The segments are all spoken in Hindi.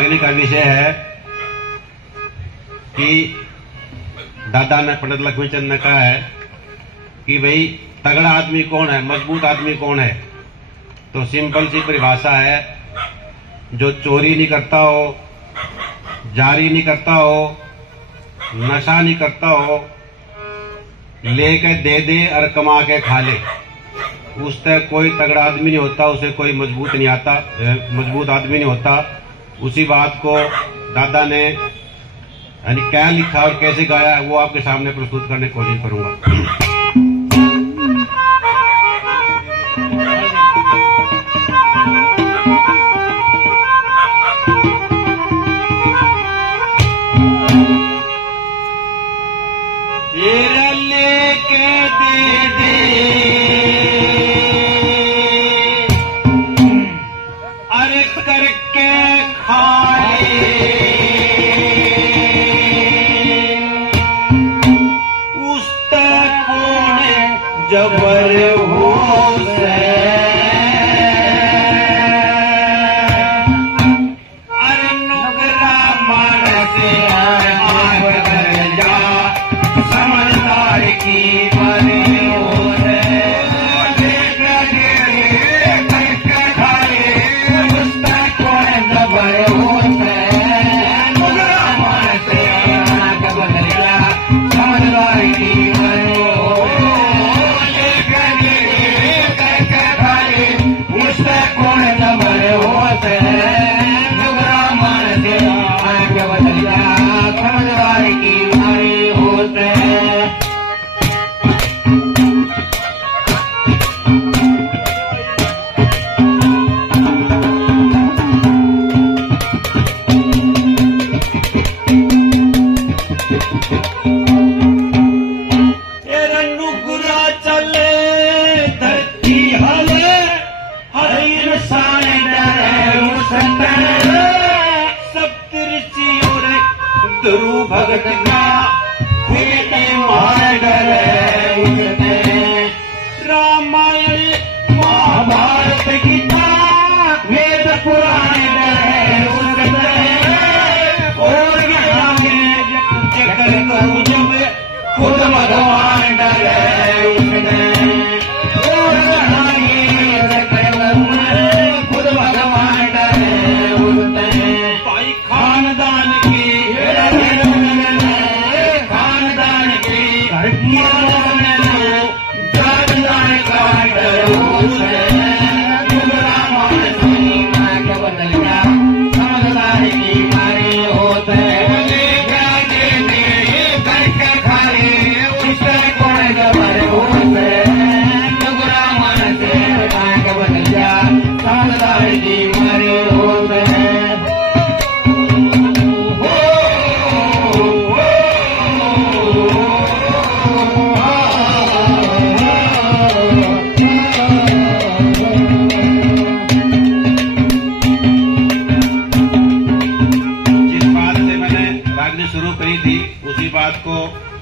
रागनी का विषय है कि दादा ने पंडित लक्ष्मीचंद ने कहा है कि भाई तगड़ा आदमी कौन है, मजबूत आदमी कौन है। तो सिंपल सी परिभाषा है, जो चोरी नहीं करता हो, जारी नहीं करता हो, नशा नहीं करता हो, लेके दे दे और कमा के खा ले, उससे कोई तगड़ा आदमी नहीं होता, उसे कोई मजबूत आदमी नहीं होता। उसी बात को दादा ने यानी क्या लिखा और कैसे गाया वो आपके सामने प्रस्तुत करने की कोशिश करूंगा।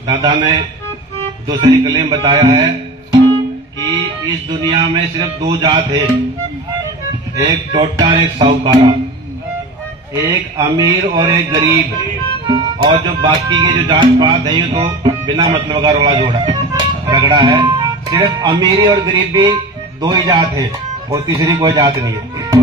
दादा ने दूसरी कले में बताया है कि इस दुनिया में सिर्फ दो जात है, एक टोटा और एक साहूकारा, एक अमीर और एक गरीब, और जो बाकी के जो जात पात है ये तो बिना मतलब का रोड़ा जोड़ा रगड़ा है। सिर्फ अमीरी और गरीबी दो ही जात है और तीसरी कोई जात नहीं है।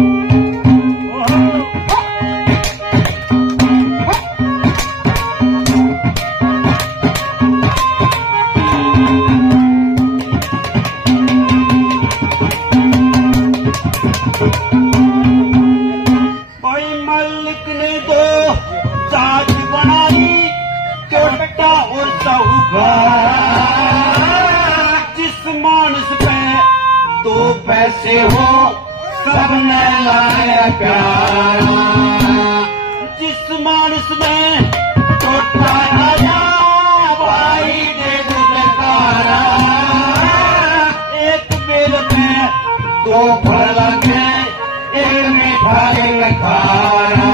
जिस मानस पे दो पैसे हो सबने लाया प्यारा, जिस मानस में छोटा आया भाई दे दुकारा, एक बेल में दो फल लगे एक मीठा एक खारा,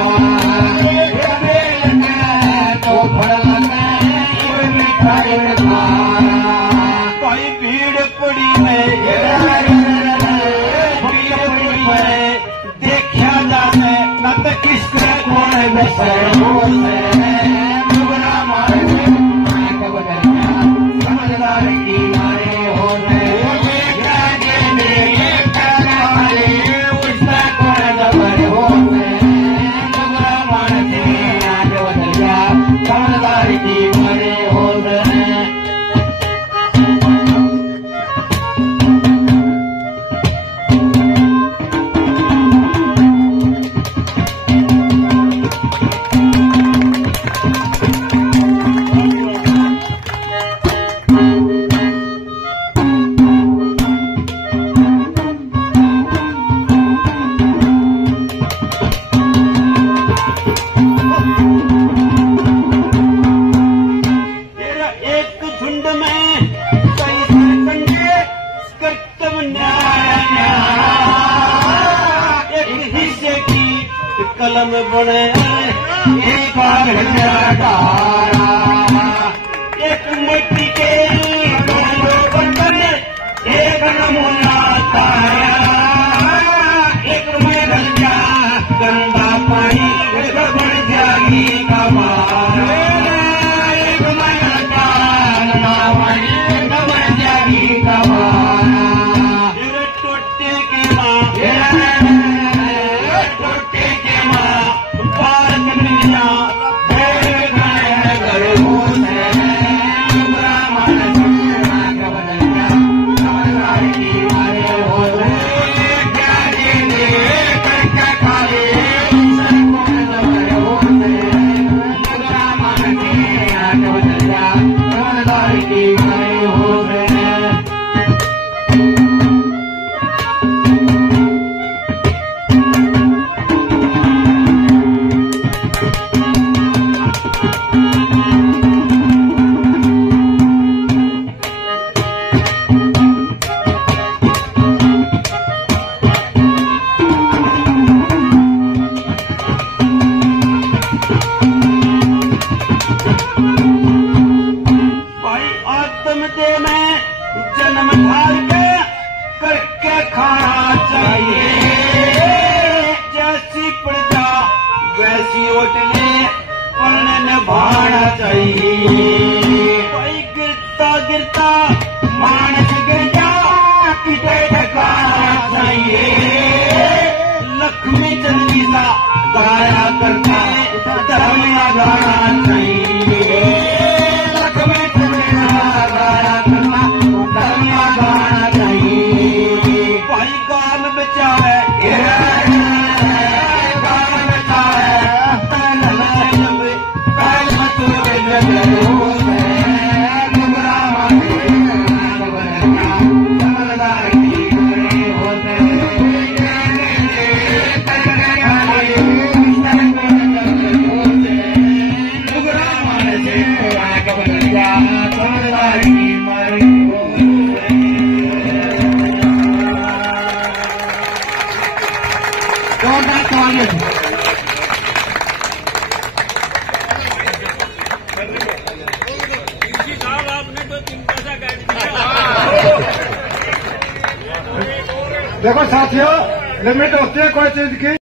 एक बेल में दो फल लगे एक मीठा एक खारा। कोई भीड़ पड़ी में देखा जाने न तो किसके कौन कलम बने एक एक मिट्टी के बर्तन एक नमूना तारा एक में ढल जा गंदा पानी एक बन जागी का एक में ढलता पानी एक बन जागी का टोटे के माँ जन्म ढाल के करके खाना चाहिए जैसी प्रजा वैसी होटले पढ़ने निभाना चाहिए भाई गिरता गिरता मानस गिर जा किटे ठकाना चाहिए लक्ष्मी चंदीसा गाया करता धर्म गाना चाहिए लक्ष्मी चंदीसा गाया करना गाना चाहिए भाई गाल बचावे गाल बचावे देखो साथियों, लिमिट होती है कोई चीज की।